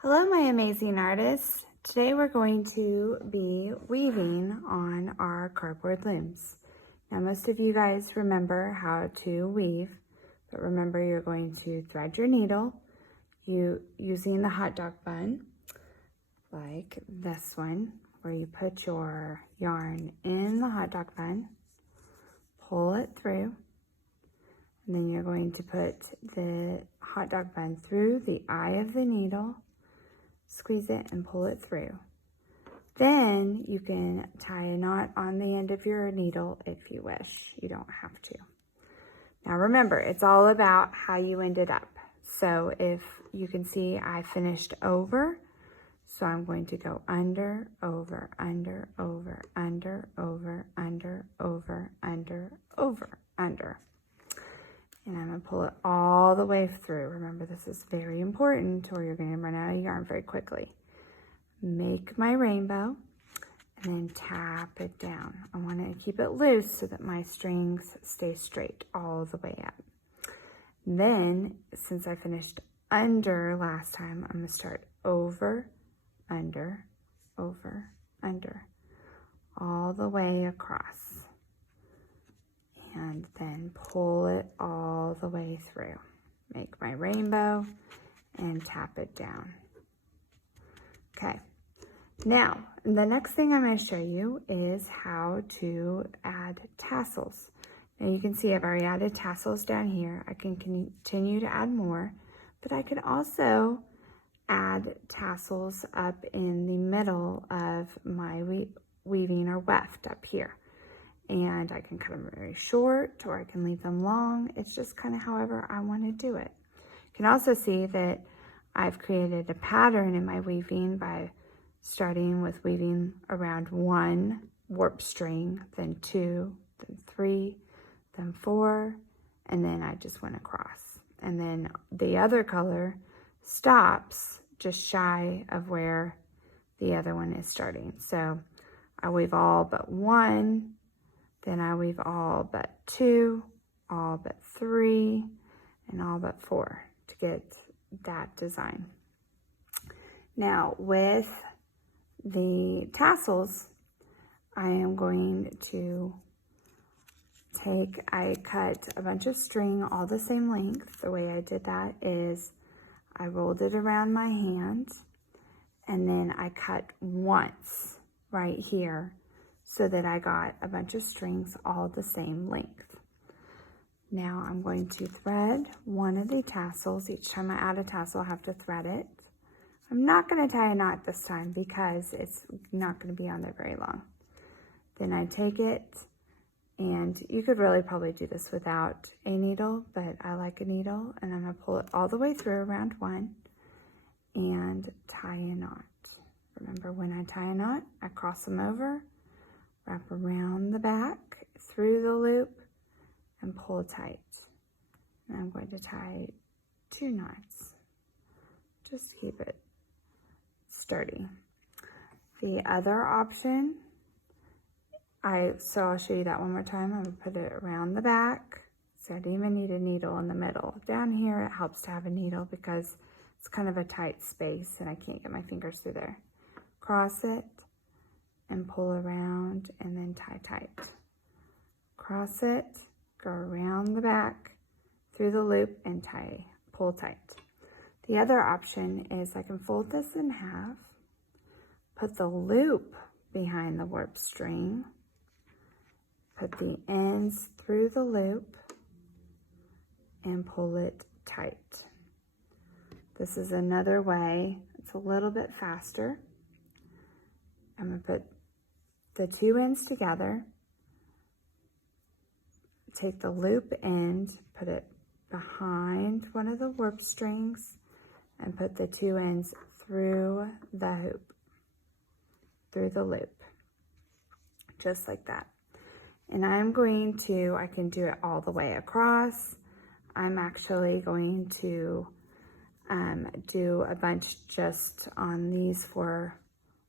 Hello, my amazing artists. Today we're going to be weaving on our cardboard looms. Now, most of you guys remember how to weave, but remember you're going to thread your needle using the hot dog bun, like this one, where you put your yarn in the hot dog bun, pull it through, and then you're going to put the hot dog bun through the eye of the needle, squeeze it and pull it through. Then you can tie a knot on the end of your needle if you wish. You don't have to. Now remember, it's all about how you ended up. So if you can see, I finished over. So I'm going to go under, over, under, over, under, over, under, over, under, over, under. And I'm going to pull it all the way through. Remember, this is very important or you're going to run out of yarn very quickly. Make my rainbow and then tap it down. I want to keep it loose so that my strings stay straight all the way up. Then, since I finished under last time, I'm going to start over, under, all the way across. And then pull it all the way through. Make my rainbow and tap it down. Okay, now the next thing I'm going to show you is how to add tassels. Now you can see I've already added tassels down here. I can continue to add more, but I could also add tassels up in the middle of my weaving or weft up here. And I can cut them very short or I can leave them long. It's just kind of however I want to do it. You can also see that I've created a pattern in my weaving by starting with weaving around 1 warp string, then 2, then 3, then 4, and then I just went across. And then the other color stops just shy of where the other one is starting. So I weave all but 1, then I weave all but 2, all but 3, and all but 4 to get that design. Now with the tassels, I am going to I cut a bunch of string all the same length. The way I did that is I rolled it around my hand and then I cut once right here so that I got a bunch of strings all the same length. Now I'm going to thread one of the tassels. Each time I add a tassel, I have to thread it. I'm not going to tie a knot this time because it's not going to be on there very long. Then I take it, and you could really probably do this without a needle, but I like a needle, and I'm going to pull it all the way through around 1 and tie a knot. Remember, when I tie a knot, I cross them over, wrap around the back, through the loop, and pull tight. And I'm going to tie 2 knots. Just keep it sturdy. The other option, so I'll show you that one more time. I'm going to put it around the back. So I don't even need a needle in the middle. Down here, it helps to have a needle because it's kind of a tight space and I can't get my fingers through there. Cross it and pull around and then tie tight. Cross it, go around the back, through the loop and pull tight. The other option is I can fold this in half, put the loop behind the warp string, put the ends through the loop and pull it tight. This is another way, it's a little bit faster. I'm going to put the 2 ends together, take the loop end, put it behind one of the warp strings, and put the 2 ends through the hoop, through the loop, just like that. And I'm going to, I can do it all the way across. I'm actually going to do a bunch just on these 4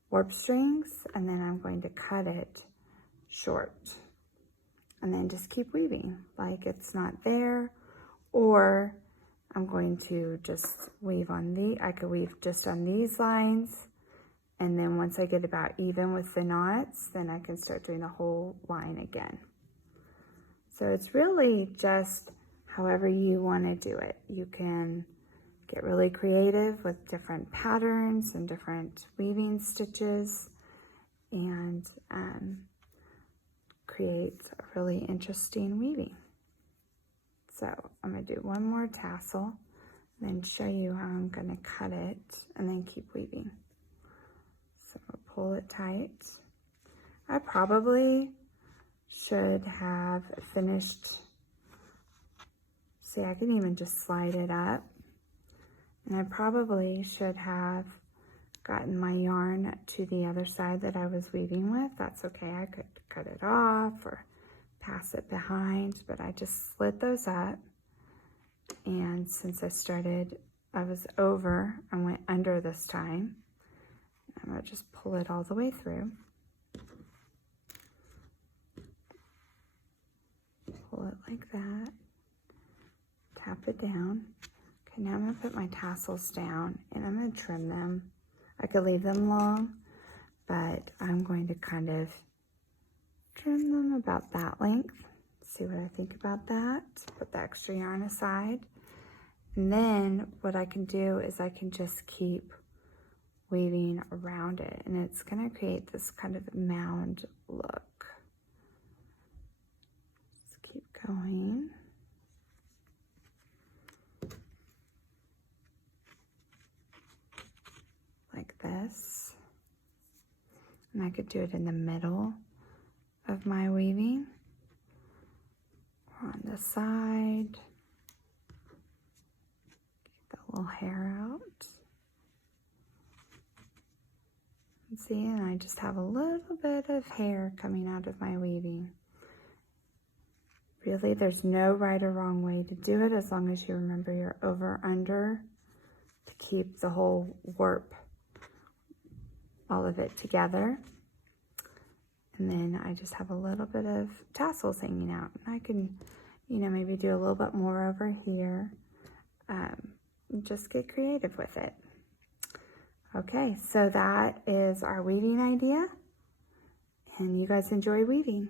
warp strings, and then I'm going to cut it short. And then just keep weaving like it's not there, or I'm going to just weave on I could weave just on these lines, and then once I get about even with the knots, then I can start doing the whole line again. So it's really just however you want to do it. You can get really creative with different patterns and different weaving stitches, and create a really interesting weaving. So I'm going to do one more tassel, and then show you how I'm going to cut it, and then keep weaving. So pull it tight. I probably should have finished, see, I can even just slide it up, and I probably should have gotten my yarn to the other side that I was weaving with. That's okay, I could cut it off or pass it behind, but I just slid those up, and since I was over, I went under this time. I'm gonna just pull it all the way through. Pull it like that, tap it down. Okay, now I'm gonna put my tassels down, and I'm gonna trim them. I could leave them long, but I'm going to kind of trim them about that length. See what I think about that. Put the extra yarn aside. And then what I can do is I can just keep weaving around it, and it's gonna create this kind of mound look. Just keep going. Like this. And I could do it in the middle of my weaving, or on the side. Get the little hair out. And see, and I just have a little bit of hair coming out of my weaving. Really, there's no right or wrong way to do it, as long as you remember your over under to keep the whole warp, all of it together. And then I just have a little bit of tassels hanging out, and I can, you know, maybe do a little bit more over here. Just get creative with it. Okay, so that is our weaving idea, and you guys enjoy weaving.